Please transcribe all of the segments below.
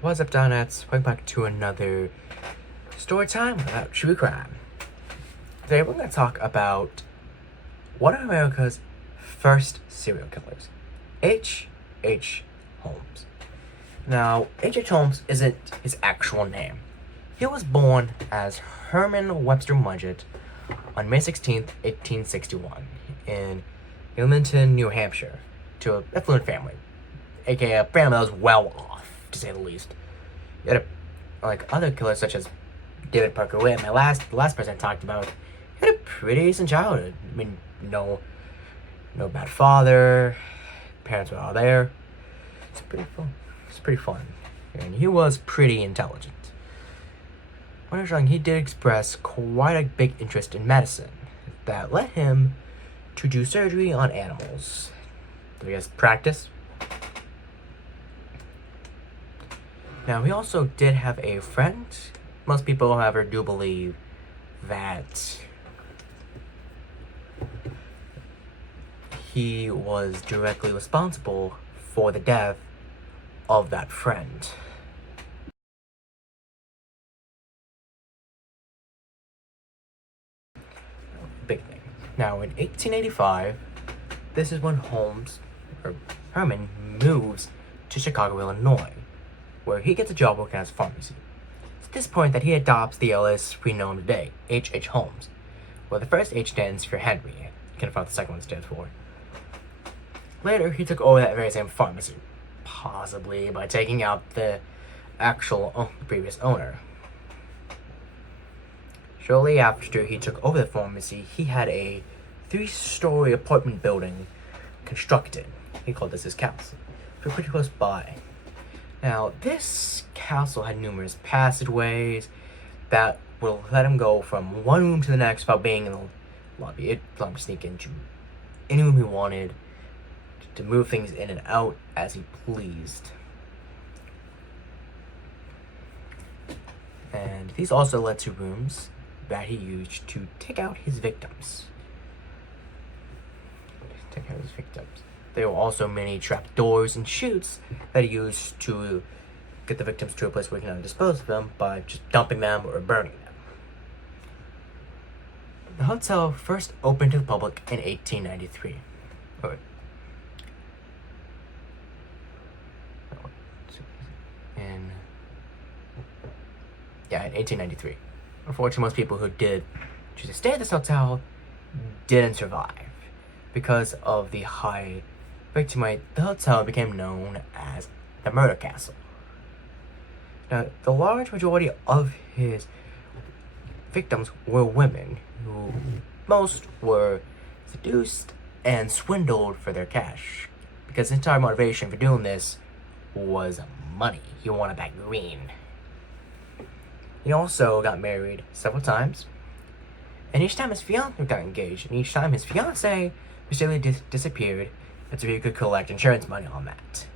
What's up, Donuts? Welcome back to another story time about true crime. Today we're going to talk about one of America's first serial killers, H.H. Holmes. Now, H.H. Holmes isn't his actual name. He was born as Herman Webster Mudgett on May 16th, 1861, in Wilmington, New Hampshire, to an affluent family, aka a family that was well off, to say the least. You had like other killers such as David Parker Witt, the last person I talked about, he had a pretty decent childhood. I mean, no bad father, parents were all there. It's pretty fun. It's pretty fun. And he was pretty intelligent. When he was young, he did express quite a big interest in medicine that led him to do surgery on animals. I guess practice. Now, he also did have a friend. Most people, however, do believe that he was directly responsible for the death of that friend. Big thing. Now, in 1885, this is when Herman moves to Chicago, Illinois, where he gets a job working as a pharmacy. It's at this point that he adopts the alias we know him today, H.H. Holmes, where the first H stands for Henry. You can find out what the second one stands for. Later, he took over that very same pharmacy, possibly by taking out the actual previous owner. Shortly after he took over the pharmacy, he had a 3-story apartment building constructed. He called this his castle, pretty close by. Now, this castle had numerous passageways that will let him go from one room to the next without being in the lobby. It allowed him to sneak into any room he wanted, to move things in and out as he pleased. And these also led to rooms that he used to take out his victims. There were also many trapdoors and chutes that he used to get the victims to a place where he can dispose of them by just dumping them or burning them. The hotel first opened to the public in 1893. In 1893. Unfortunately, most people who did choose to stay at this hotel didn't survive. Because of the high victim rate, the hotel became known as the Murder Castle. Now, the large majority of his victims were women, who most were seduced and swindled for their cash. Because his entire motivation for doing this was money. He wanted that green. He also got married several times, and each time his fiancé got engaged, and each time his fiancé mysteriously disappeared, so he could collect insurance money on that.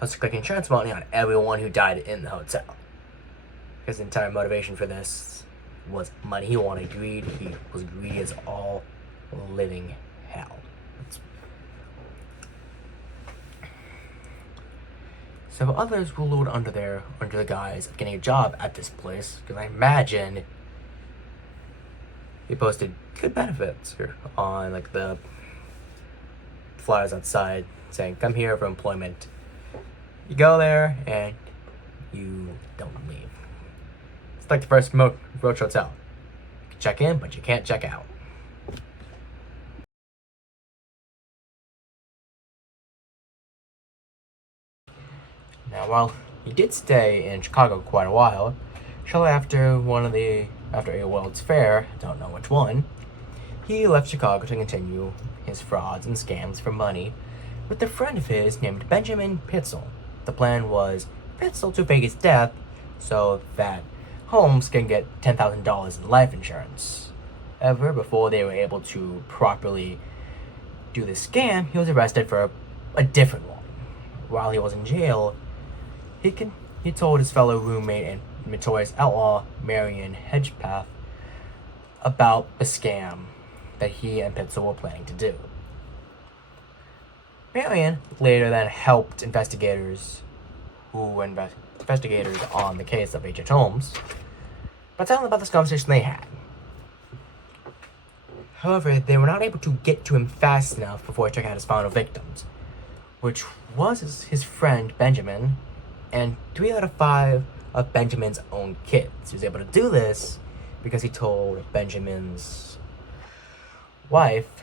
Also collect insurance money on everyone who died in the hotel. His entire motivation for this was money. He wanted greed. He was greedy as all living hell. So others were lured under the guise of getting a job at this place, because I imagine he posted good benefits on like the flyers outside saying, "Come here for employment." You go there and you don't leave. It's like the first Roach Hotel. You can check in, but you can't check out. Now, while he did stay in Chicago quite a while, shortly after a World's Fair, don't know which one, he left Chicago to continue his frauds and scams for money with a friend of his named Benjamin Pitzel. The plan was Pitzel to fake his death so that Holmes can get $10,000 in life insurance. However, before they were able to properly do this scam, he was arrested for a different one. While he was in jail, he told his fellow roommate and notorious outlaw Marion Hedgepath about the scam that he and Pitzel were planning to do. Marion later then helped investigators who were investigators on the case of H.H. Holmes by telling them about this conversation they had. However, they were not able to get to him fast enough before he took out his final victims, which was his friend Benjamin and 3 out of 5 of Benjamin's own kids. He was able to do this because he told Benjamin's wife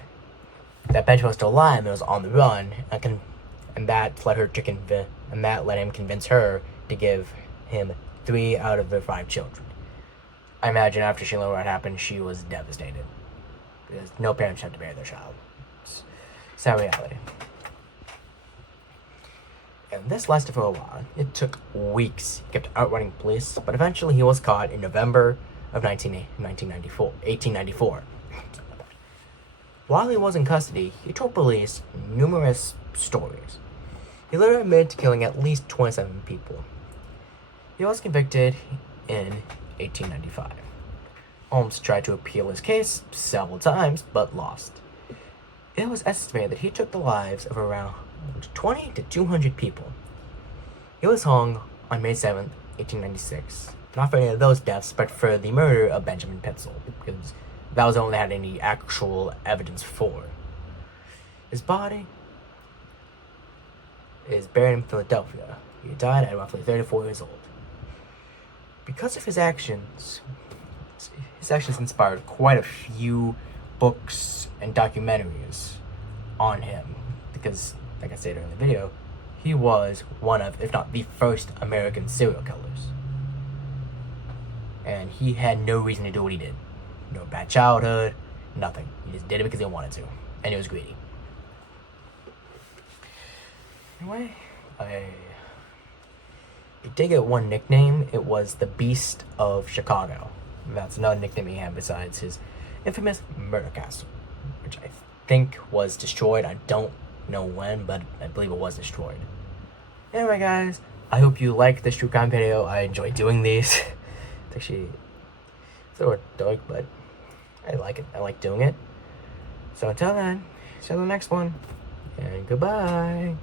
that Benjamin was still alive and was on the run, and that led him convince her to give him 3 out of their 5 children. I imagine after she learned what happened, she was devastated. Because no parents have to bury their child. It's sad reality. And this lasted for a while. It took weeks. He kept outrunning police, but eventually he was caught in November of 1894. While he was in custody, he told police numerous stories. He later admitted to killing at least 27 people. He was convicted in 1895. Holmes tried to appeal his case several times, but lost. It was estimated that he took the lives of around 20 to 200 people. He was hung on May 7, 1896. Not for any of those deaths, but for the murder of Benjamin Pitzel, because that was the only they had any actual evidence for. His body is buried in Philadelphia. He died at roughly 34 years old. Because of his actions inspired quite a few books and documentaries on him. Because, like I said in the video, he was one of, if not the first American serial killers. And he had no reason to do what he did. No bad childhood, nothing. He just did it because he wanted to. And he was greedy. Anyway, he did get one nickname. It was the Beast of Chicago. That's another nickname he had besides his infamous murder castle, which I think was destroyed. I don't know when, but I believe it was destroyed. Anyway, guys, I hope you liked this true crime video. I enjoy doing these. It's actually sort of dark, but I like it. I like doing it. So until then, see you on the next one, and goodbye.